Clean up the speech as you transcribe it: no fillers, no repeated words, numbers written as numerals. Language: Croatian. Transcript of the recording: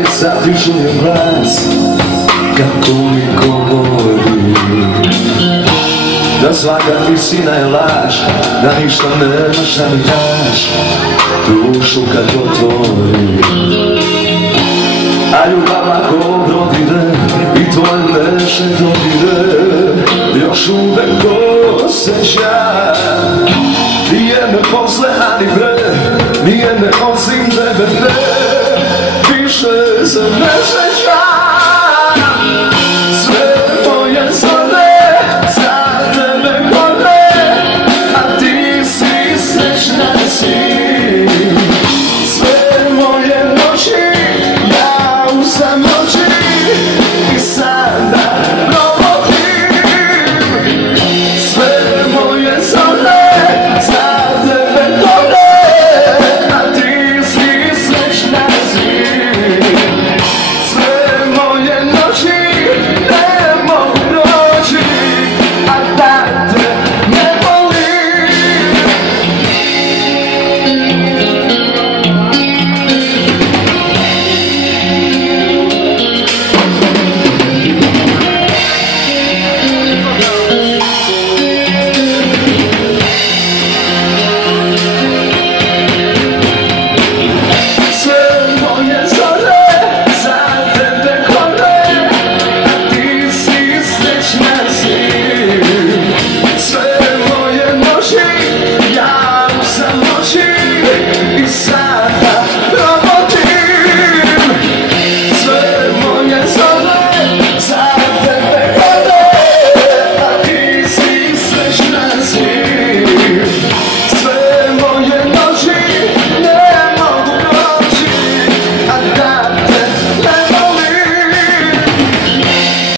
i sad ti čujem glas kako mi govori da svaka istina je laž, da ništa nema šta mi daš dušu kad otvori. A ljubav ako dodire i tvoje leše dodire, još uvek osjeća. Nije me posle ani pre, nije me osim tebe ne, više se ne